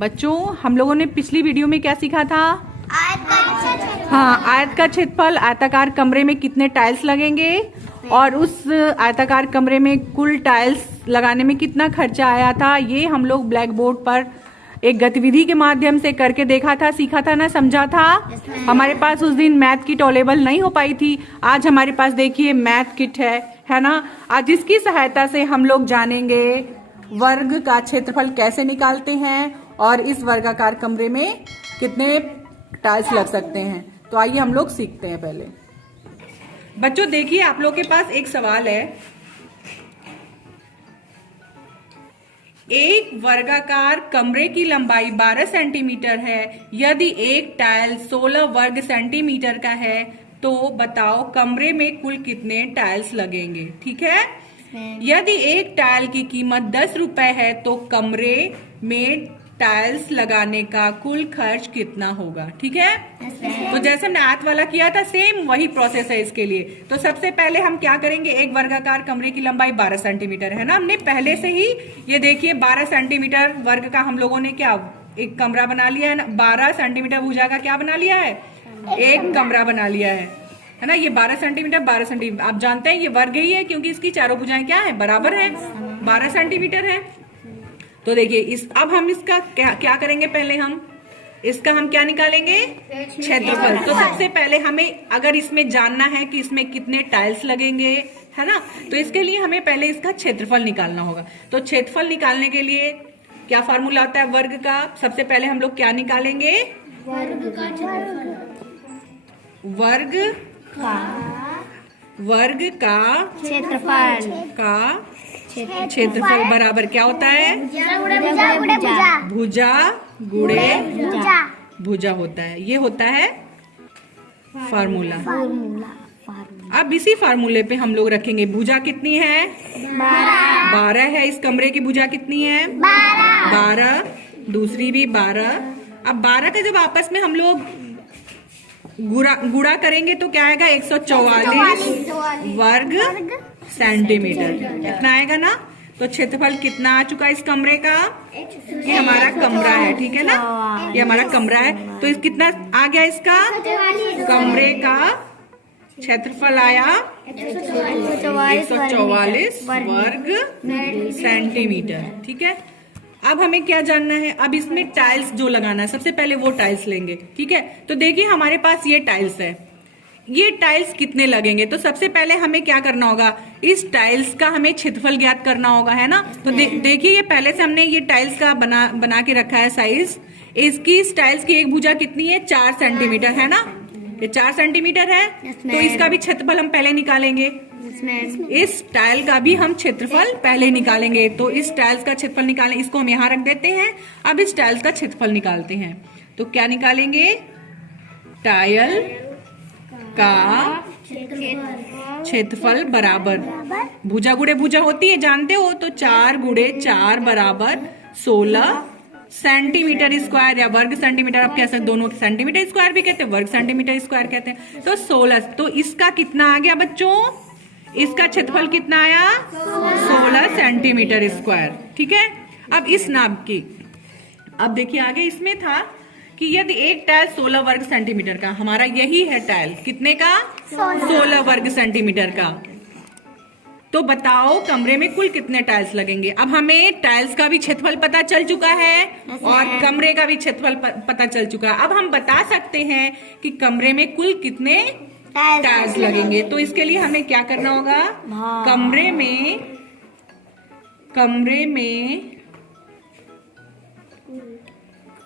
बच्चों, हम लोगों ने पिछली वीडियो में क्या सीखा था? आयत का क्षेत्रफल, आयताकार कमरे में कितने टाइल्स लगेंगे और उस आयताकार कमरे में कुल टाइल्स लगाने में कितना खर्चा आया था, ये हम लोग ब्लैक बोर्ड पर एक गतिविधि के माध्यम से करके देखा था, सीखा था ना, समझा था। हमारे पास उस दिन मैथ किट अवेलेबल नहीं हो पाई थी। आज हमारे पास देखिए मैथ किट है ना। आज इसकी सहायता से हम लोग जानेंगे वर्ग का क्षेत्रफल कैसे निकालते हैं और इस वर्गाकार कमरे में कितने टाइल्स लग सकते हैं। तो आइए हम लोग सीखते हैं। पहले बच्चों देखिए, आप लोग के पास एक सवाल है। एक वर्गाकार कमरे की लंबाई 12 सेंटीमीटर है। यदि एक टाइल 16 वर्ग सेंटीमीटर का है तो बताओ कमरे में कुल कितने टाइल्स लगेंगे। ठीक है। यदि एक टाइल की कीमत 10 रुपए है तो कमरे में टाइल्स लगाने का कुल खर्च कितना होगा। ठीक है। तो जैसे हमने आयत वाला किया था, सेम वही प्रोसेस है इसके लिए। तो सबसे पहले हम क्या करेंगे, एक वर्गाकार कमरे की लंबाई 12 सेंटीमीटर है ना, हमने पहले से ही ये देखिए 12 सेंटीमीटर वर्ग का हम लोगों ने क्या एक कमरा बना लिया है ना। 12 सेंटीमीटर भुजा का क्या बना लिया है, एक कमरा बना लिया है ना। ये 12 सेंटीमीटर 12 सेंटीमीटर, आप जानते हैं ये वर्ग ही है क्योंकि इसकी चारों भुजाएं क्या है, बराबर है, 12 सेंटीमीटर है। तो देखिए अब हम इसका क्या करेंगे, पहले हम इसका हम क्या निकालेंगे, क्षेत्रफल। तो सबसे पहले हमें अगर इसमें जानना है कि इसमें कितने टाइल्स लगेंगे, है ना, तो इसके लिए हमें पहले इसका क्षेत्रफल निकालना होगा। तो क्षेत्रफल निकालने के लिए क्या फार्मूला होता है वर्ग का, सबसे पहले हम लोग क्या निकालेंगे, वर्ग का क्षेत्रफल बराबर क्या होता है, भुजा गुणे भुजा होता है। ये होता है फार्मूला। अब इसी फार्मूले पे हम लोग रखेंगे भुजा कितनी है, 12 है। इस कमरे की भुजा कितनी है, 12, दूसरी भी 12। अब 12 का जब आपस में हम लोग गुणा करेंगे तो क्या आएगा, 144 वर्ग सेंटीमीटर, इतना आएगा ना। तो क्षेत्रफल कितना आ चुका इस कमरे का, ये हमारा कमरा है, ठीक है ना, ये हमारा कमरा है। तो इस कितना आ गया, इसका कमरे का क्षेत्रफल आया 144 वर्ग सेंटीमीटर। ठीक है। अब हमें क्या जानना है, अब इसमें टाइल्स जो लगाना है, सबसे पहले वो टाइल्स लेंगे। ठीक है। तो देखिए हमारे पास ये टाइल्स है, ये टाइल्स कितने लगेंगे। तो सबसे पहले हमें क्या करना होगा, इस टाइल्स का हमें क्षेत्रफल ज्ञात करना होगा, है ना। तो देखिए ये पहले से हमने ये टाइल्स का बना के रखा है साइज। इसकी इस टाइल्स की एक भुजा कितनी है, 4 सेंटीमीटर, है ना, ये 4 सेंटीमीटर है। तो इसका भी क्षेत्रफल हम पहले निकालेंगे, इस टाइल का भी हम क्षेत्रफल पहले निकालेंगे। तो इस टाइल्स का क्षेत्रफल निकालें, इसको हम यहाँ रख देते हैं। अब इस टाइल्स का क्षेत्रफल निकालते हैं। तो क्या निकालेंगे, टाइल का क्षेत्रफल बराबर भुजा गुणे भुजा होती है, जानते हो, तो 4 गुणे 4 बराबर 16 सेंटीमीटर स्क्वायर या वर्ग सेंटीमीटर, आप कह सकते, दोनों सेंटीमीटर स्क्वायर भी कहते हैं, वर्ग सेंटीमीटर स्क्वायर कहते हैं। तो 16, तो इसका कितना आ गया बच्चों, इसका क्षेत्रफल कितना आया, 16 सेंटीमीटर स्क्वायर। ठीक है। अब इस नाप की, अब देखिए आगे इसमें था कि यदि एक टाइल 16 वर्ग सेंटीमीटर का, हमारा यही है टाइल, कितने का, 16 वर्ग सेंटीमीटर का, तो बताओ कमरे में कुल कितने टाइल्स लगेंगे। अब हमें टाइल्स का भी क्षेत्रफल पता चल चुका है और कमरे का भी क्षेत्रफल पता चल चुका है। अब हम बता सकते हैं कि कमरे में कुल कितने टाइल्स लगेंगे। तो इसके लिए हमें क्या करना होगा, कमरे में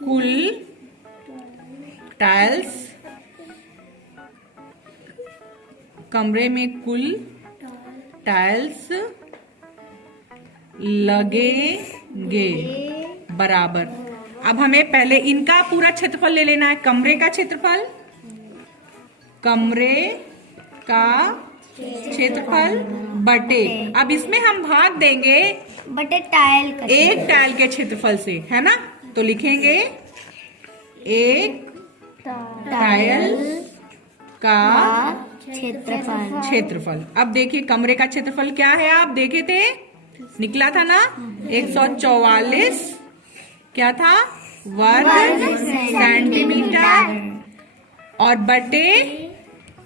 कुल टाइल्स, कमरे में कुल टाइल्स लगेंगे बराबर। अब हमें पहले इनका पूरा क्षेत्रफल ले लेना है, कमरे का क्षेत्रफल, कमरे का क्षेत्रफल बटे, अब इसमें हम भाग देंगे बटे टाइल का, एक टाइल के क्षेत्रफल से, है ना। तो लिखेंगे एक टाइल का क्षेत्रफल। अब देखिए कमरे का क्षेत्रफल क्या है, आप देखे थे, निकला था ना 144 क्या था? वर्ग सेंटीमीटर। और बटे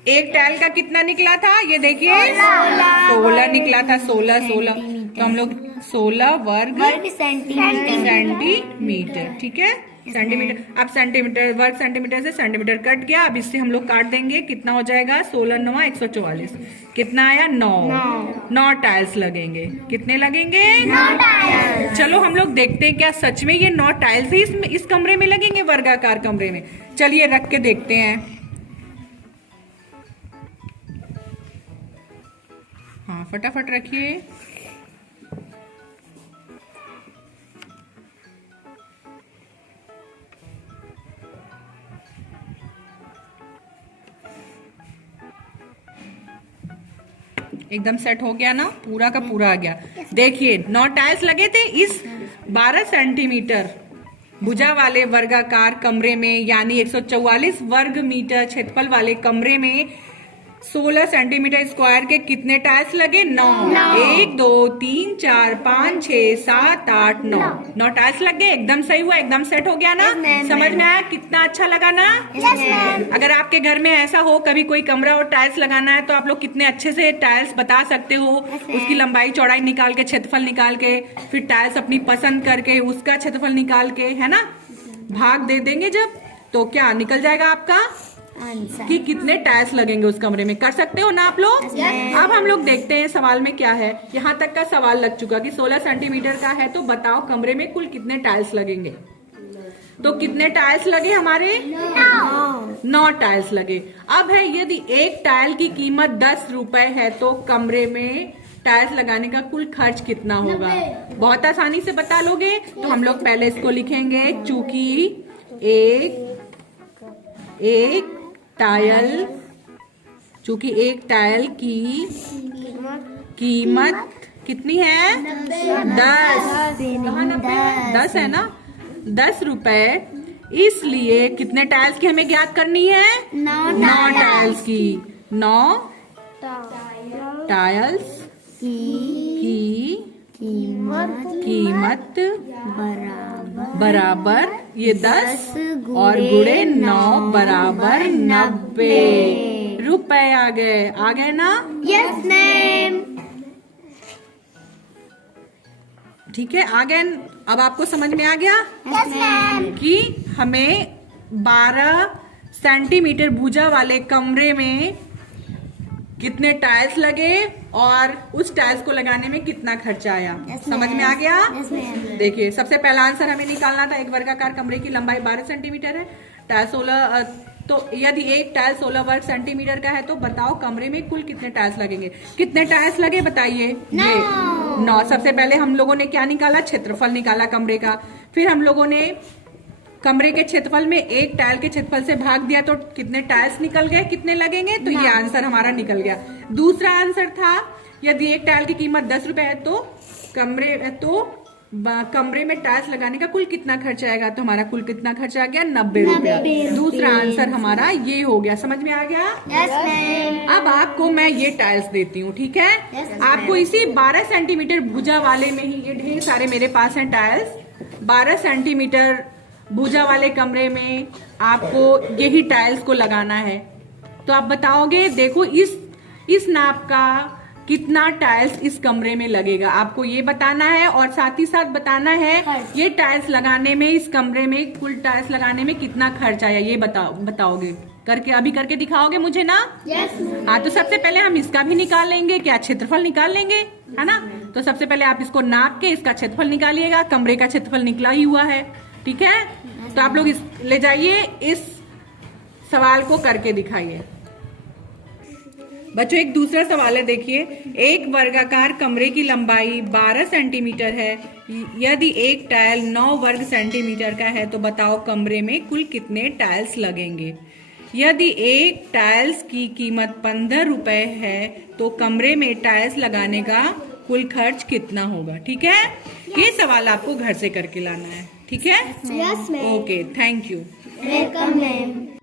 एक टाइल का कितना निकला था? ये देखिए 16 निकला था। 16 तो हम लोग 16 वर्ग सेंटीमीटर। ठीक है, सेंटीमीटर। अब सेंटीमीटर, वर्ग सेंटीमीटर से सेंटीमीटर कट गया। अब इससे हम लोग काट देंगे। कितना हो जाएगा? 16 9 144। कितना आया? 9 टाइल्स लगेंगे। कितने लगेंगे? 9 टाइल्स। चलो हम लोग देखते हैं क्या सच में ये 9 टाइल्स ही इस कमरे में लगेंगे, वर्गाकार कमरे में। चलिए रख के देखते हैं। हाँ, फटाफट रखिए। एकदम सेट हो गया ना? पूरा का पूरा आ गया। देखिए 9 टाइल्स लगे थे इस 12 सेंटीमीटर भुजा वाले वर्गाकार कमरे में, यानी 144 वर्ग मीटर क्षेत्रफल वाले कमरे में 16 सेंटीमीटर स्क्वायर के कितने टाइल्स लगे? 9। 1 2 3 4 5 6 7 8 9 टाइल्स लग गए। एकदम सही हुआ, एकदम सेट हो गया ना? समझ में आया? कितना अच्छा लगा ना? अगर आपके घर में ऐसा हो कभी कोई कमरा और टाइल्स लगाना है तो आप लोग कितने अच्छे से टाइल्स बता सकते हो। उसकी लंबाई चौड़ाई निकाल के, क्षेत्रफल निकाल के, फिर टाइल्स अपनी पसंद करके उसका क्षेत्रफल निकाल के, है ना, भाग दे देंगे जब, तो क्या निकल जाएगा आपका कि कितने टाइल्स लगेंगे उस कमरे में। कर सकते हो ना आप लोग? अब हम लोग देखते हैं सवाल में क्या है। यहाँ तक का सवाल लग चुका कि 16 सेंटीमीटर का है, तो बताओ कमरे में कुल कितने टाइल्स लगेंगे। तो कितने टाइल्स लगे हमारे? 9 टाइल्स लगे। अब है यदि एक टाइल की कीमत 10 रुपए है तो कमरे में टाइल्स लगाने का कुल खर्च कितना होगा? बहुत आसानी से बता लोगे। तो हम लोग पहले इसको लिखेंगे, चूंकि एक टाइल की कीमत कितनी है? 10 है ना? 10 रुपए। इसलिए कितने टाइल्स की हमें ज्ञात करनी है? 9 टाइल्स की। 9 टाइल्स की कीमत बराबर ये 10 और गुणे 9 बराबर 90 रुपए आ गए ना? Yes ma'am. ठीक है, आ गए। अब आपको समझ में आ गया यस मैम कि हमें 12 सेंटीमीटर भुजा वाले कमरे में कितने टाइल्स लगे और उस टाइल्स को लगाने में कितना खर्चा आया। समझ में आ गया? देखिए सबसे पहला आंसर हमें निकालना था। एक वर्गाकार कमरे की लंबाई 12 सेंटीमीटर है, टाइल 16, तो यदि एक टाइल 16 वर्ग सेंटीमीटर का है तो बताओ कमरे में कुल कितने टाइल्स लगेंगे। कितने टाइल्स लगे बताइए? 9। सबसे पहले हम लोगों ने क्या निकाला? क्षेत्रफल निकाला कमरे का। फिर हम लोगों ने कमरे के क्षेत्रफल में एक टाइल के क्षेत्रफल से भाग दिया तो कितने टाइल्स निकल गए, कितने लगेंगे। तो ये आंसर हमारा निकल गया। दूसरा आंसर था यदि एक टाइल की कीमत 10 रुपए है तो कमरे में टाइल्स लगाने का कुल कितना खर्च आएगा। तो हमारा कुल कितना खर्च आ गया? 90 रुपया। दूसरा आंसर हमारा ये हो गया। समझ में आ गया? Yes ma'am. अब आपको मैं ये टाइल्स देती हूँ, ठीक है? आपको इसी 12 सेंटीमीटर भुजा वाले में ही, ये ढेर सारे मेरे पास हैं टाइल्स, 12 सेंटीमीटर भुजा वाले कमरे में आपको यही टाइल्स को लगाना है। तो आप बताओगे, देखो इस नाप का कितना टाइल्स इस कमरे में लगेगा, आपको ये बताना है। और साथ ही साथ बताना है ये टाइल्स लगाने में, इस कमरे में कुल टाइल्स लगाने में कितना खर्च आया, ये बताओगे। अभी करके दिखाओगे मुझे ना? यस। हाँ, तो सबसे पहले हम इसका भी निकाल लेंगे। क्या? क्षेत्रफल निकाल लेंगे, है ना? तो सबसे पहले आप इसको नाप के इसका क्षेत्रफल निकालिएगा। कमरे का क्षेत्रफल निकला ही हुआ है, ठीक है? तो आप लोग ले जाइए, इस सवाल को करके दिखाइए। बच्चों एक दूसरा सवाल है, देखिए। एक वर्गाकार कमरे की लंबाई 12 सेंटीमीटर है, यदि एक टाइल 9 वर्ग सेंटीमीटर का है तो बताओ कमरे में कुल कितने टाइल्स लगेंगे। यदि एक टाइल्स की कीमत 15 रुपए है तो कमरे में टाइल्स लगाने का कुल खर्च कितना होगा। ठीक है, ये सवाल आपको घर से करके लाना है, ठीक है? Yes ma'am. Okay, thank you. Welcome ma'am.